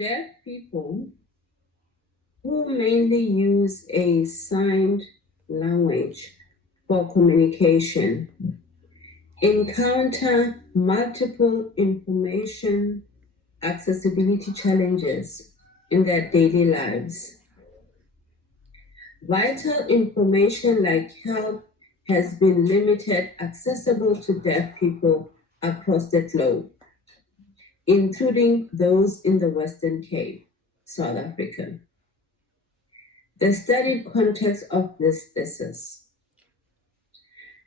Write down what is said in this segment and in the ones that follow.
deaf people who mainly use a signed language for communication encounter multiple information accessibility challenges in their daily lives. Vital information like health has been limited accessible to deaf people across the globe, including those in the Western Cape, South Africa. The studied context of this thesis.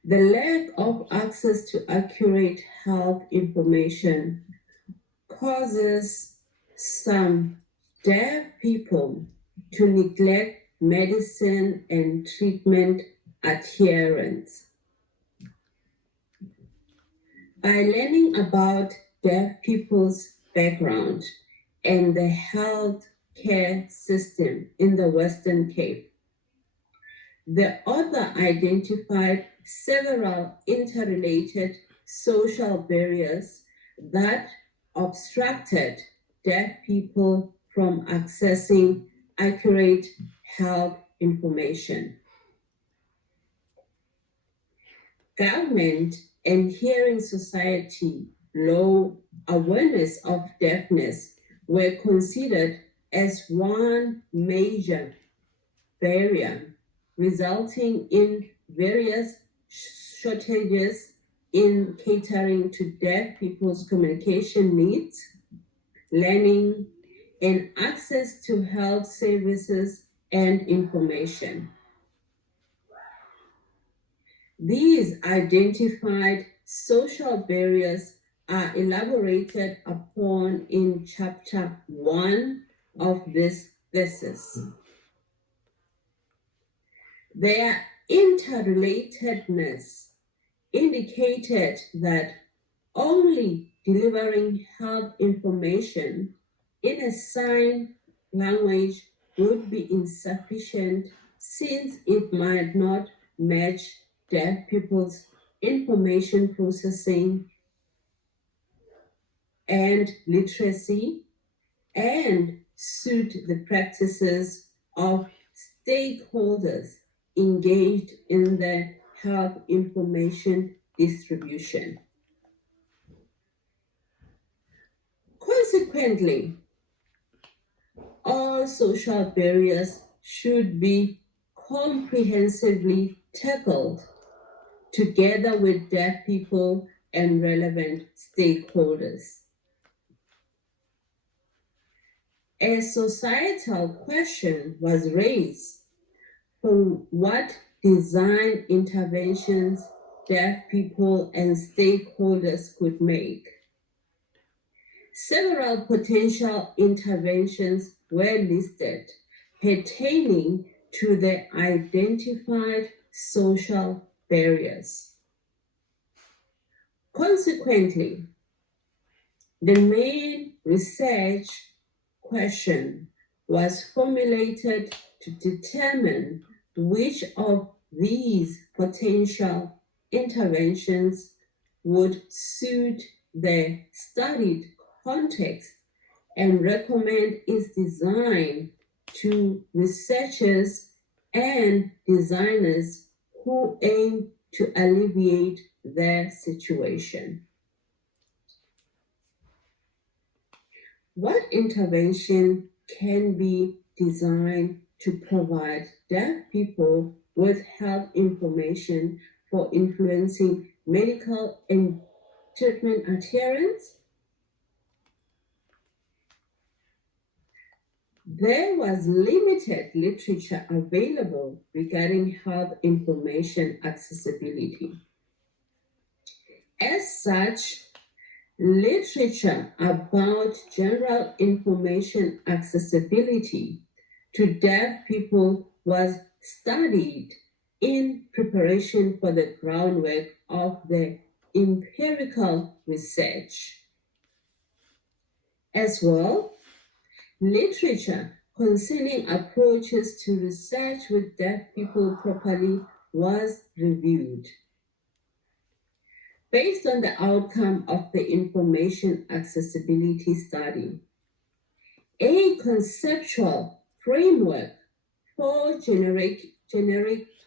The lack of access to accurate health information causes some deaf people to neglect medicine and treatment adherence. By learning about deaf people's background and the health care system in the Western Cape, the author identified several interrelated social barriers that obstructed deaf people from accessing accurate health information. Government and hearing society low awareness of deafness were considered as one major barrier, resulting in various shortages in catering to deaf people's communication needs, learning, and access to health services and information. These identified social barriers are elaborated upon in Chapter 1 of this thesis. Their interrelatedness indicated that only delivering health information in a sign language would be insufficient, since it might not match deaf people's information processing and literacy and suit the practices of stakeholders engaged in the health information distribution. Consequently, all social barriers should be comprehensively tackled together with deaf people and relevant stakeholders. A societal question was raised for what design interventions deaf people and stakeholders could make. Several potential interventions were listed pertaining to the identified social barriers. Consequently, the main research question was formulated to determine which of these potential interventions would suit the studied context and recommend its design to researchers and designers who aim to alleviate their situation. What intervention can be designed to provide deaf people with health information for influencing medical and treatment adherence? There was limited literature available regarding health information accessibility. As such, literature about general information accessibility to deaf people was studied in preparation for the groundwork of the empirical research. As well, literature concerning approaches to research with deaf people properly was reviewed. Based on the outcome of the information accessibility study, A conceptual framework for generic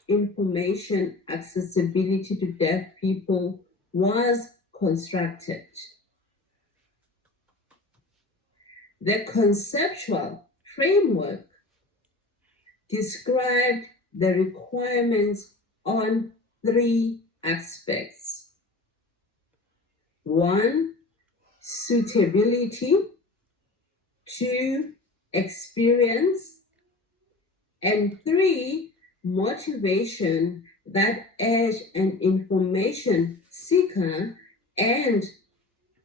information accessibility to deaf people was constructed. The conceptual framework described the requirements on 3 aspects. 1, suitability. 2, experience. And 3, motivation that urge an information seeker and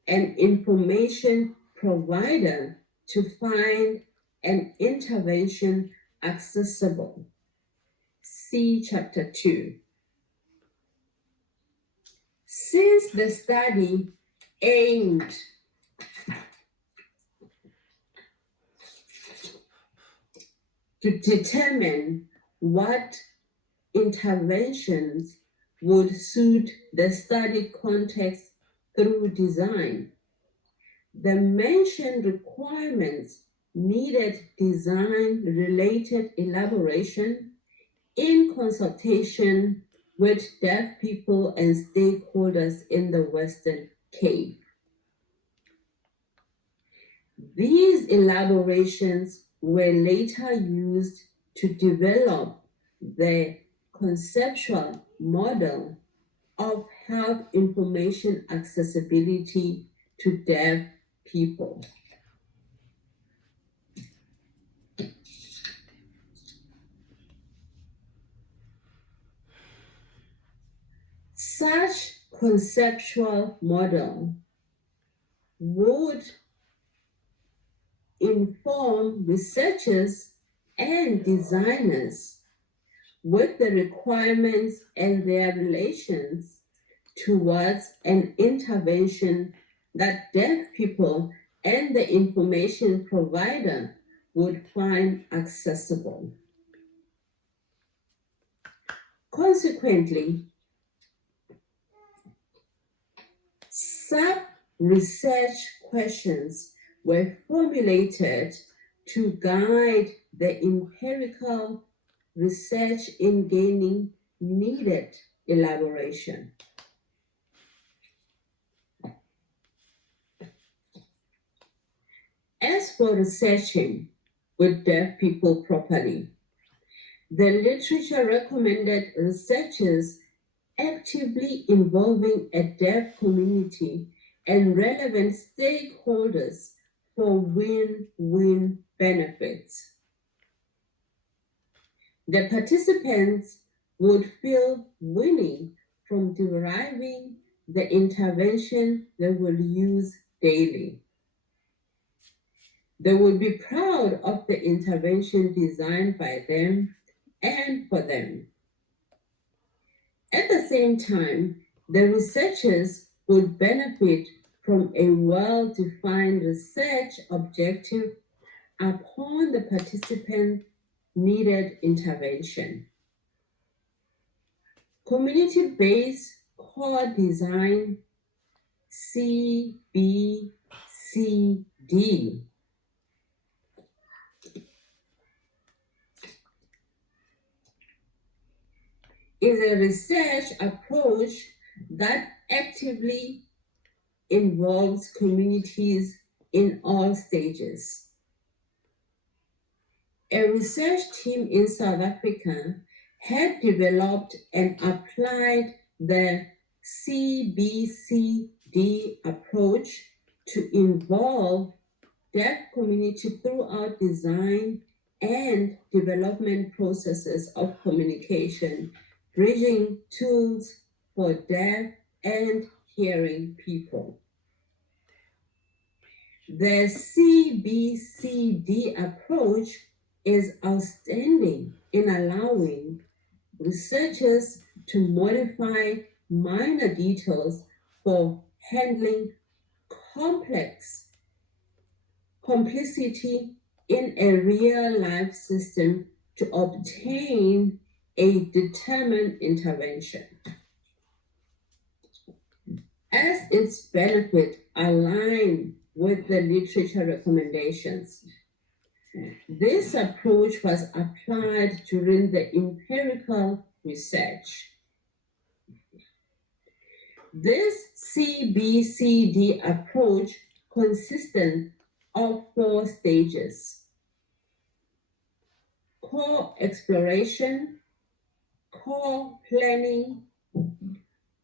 an information provider to find an intervention accessible. See Chapter 2. Since the study aimed to determine what interventions would suit the study context through design, the mentioned requirements needed design-related elaboration in consultation with deaf people and stakeholders in the Western Cape. These elaborations were later used to develop the conceptual model of health information accessibility to deaf people. Such conceptual model would inform researchers and designers with the requirements and their relations towards an intervention that deaf people and the information provider would find accessible. Consequently, sub-research questions were formulated to guide the empirical research in gaining needed elaboration. As for researching with deaf people properly, the literature recommended researchers actively involving a deaf community and relevant stakeholders for win-win benefits. The participants would feel winning from deriving the intervention they will use daily. They would be proud of the intervention designed by them and for them. At the same time, the researchers would benefit from a well-defined research objective upon the participant needed intervention. Community-based core design, CBCD, is a research approach that actively involves communities in all stages. A research team in South Africa had developed and applied the CBCD approach to involve deaf community throughout design and development processes of communication, bridging tools for deaf and hearing people. The CBCD approach is outstanding in allowing researchers to modify minor details for handling complexity in a real-life system to obtain a determined intervention. As its benefit align with the literature recommendations, This approach was applied during the empirical research. This CBCD approach consisted of 4 stages: core exploration, core planning,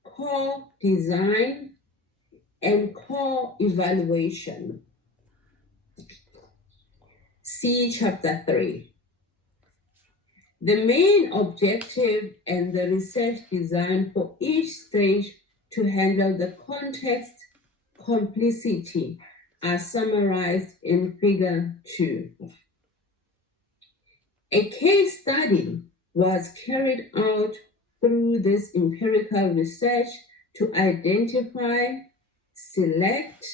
core design, and core evaluation. See Chapter 3. The main objective and the research design for each stage to handle the context complexity are summarized in Figure 2. A case study was carried out through this empirical research to identify, select,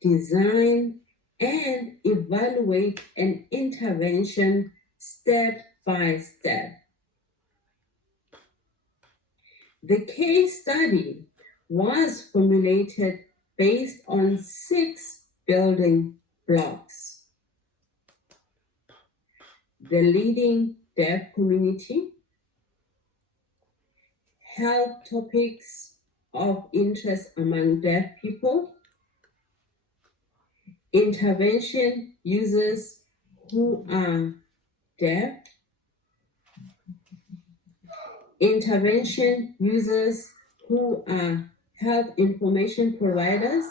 design, and evaluate an intervention step by step. The case study was formulated based on 6 building blocks: the leading deaf community, health topics of interest among deaf people, intervention users who are deaf, intervention users who are health information providers,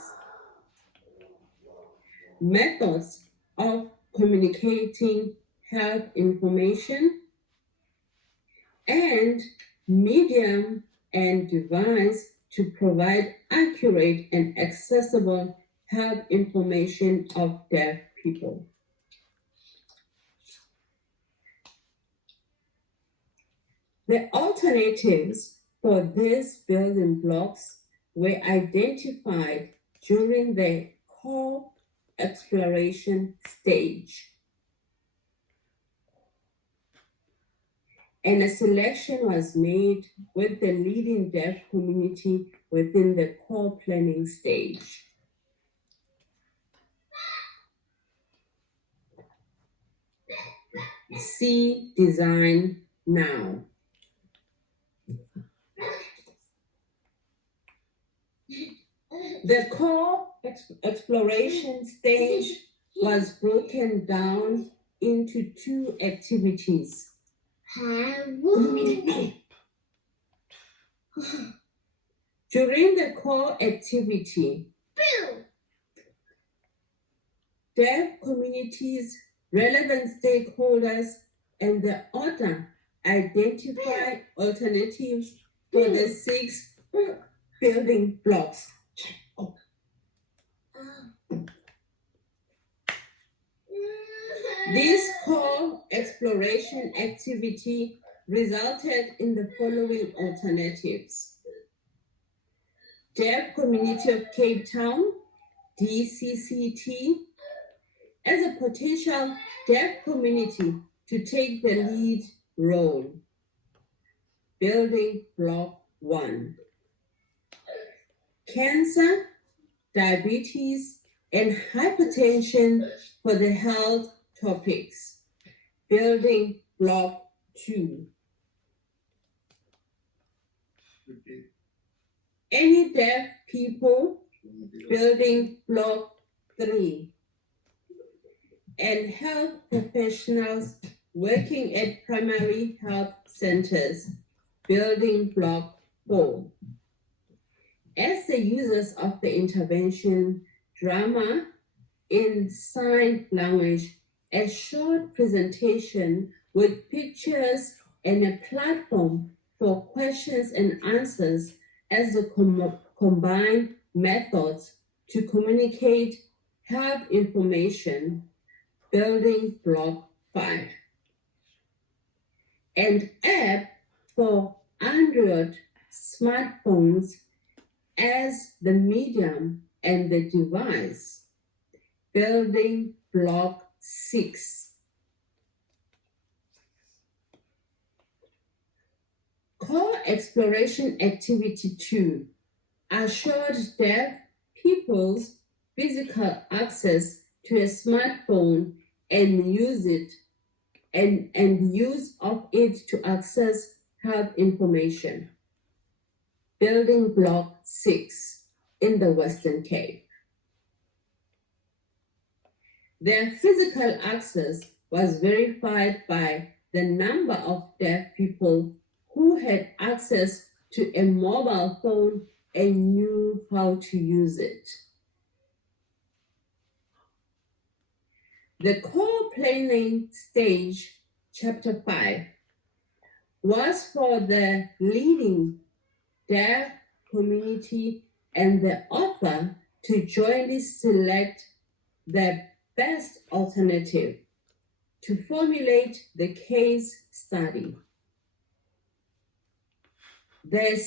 methods of communicating health information, and medium and device to provide accurate and accessible health information of deaf people. The alternatives for these building blocks were identified during the core exploration stage, and a selection was made with the leading deaf community within the core planning stage. See design now. The core exploration stage was broken down into 2 activities. During the core activity, deaf communities, relevant stakeholders, and the author identify alternatives for the 6 building blocks. This core exploration activity resulted in the following alternatives: Deaf Community of Cape Town, DCCT, as a potential deaf community to take the lead role. Building block 1. Cancer, diabetes, and hypertension for the health topics. Building block 2. Any deaf people. Building block 3. And health professionals working at primary health centers. Building block 4. As the users of the intervention, drama in sign language, a short presentation with pictures and a platform for questions and answers as the combined methods to communicate health information. Building block 5. An app for Android smartphones as the medium and the device. Building block 6. Core exploration activity 2 assured deaf people's physical access to a smartphone and use of it to access health information. Building block 6 in the Western Cape. Their physical access was verified by the number of deaf people who had access to a mobile phone and knew how to use it. The core planning stage, chapter 5, was for the leading deaf community and the author to jointly select the best alternative to formulate the case study. The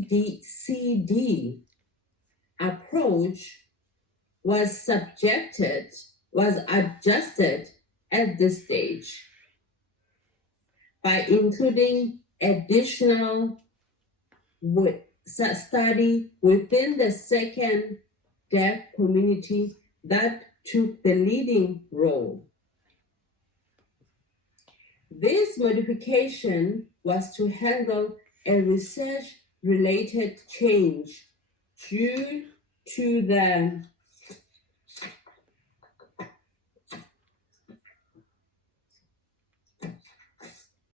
CBDCD approach was adjusted at this stage by including additional study within the second deaf community that took the leading role. This modification was to handle a research-related change due to the